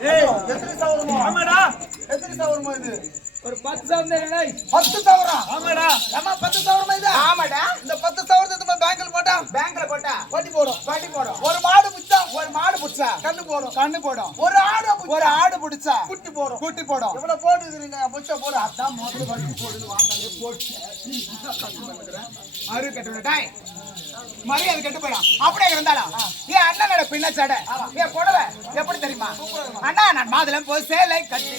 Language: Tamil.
எத்தனை சவரமோ? ஆமாடா. எத்தனை சவரமோ இது? ஒரு 10 சவரம் தானே. 10 சவரம்? ஆமாடா. அம்மா 10 சவரமா இது? ஆமாடா. இந்த 10 சவரத்தை நம்ம பேங்க்ல போட்டா வட்டி போடும். ஒரு மாடு புடிச்சா கண்ணு போடும். ஒரு ஆடு புடிச்சா குட்டி போடும். இவ்வளவு போட்டுக்கிறீங்க புடிச்சா போடு. அதான் முதல்ல வட்டி போடுன்னு வாங்காலே போட்டு அரு கட்டுடா. மரியாதை கெட்டு போயிடும். அப்படியே இருந்தாலும் என் அண்ணனோட பின்ன சடை என் புடவை எப்படி தெரியுமா? அண்ணா நான் மாதுளம் போ சேலை கட்டி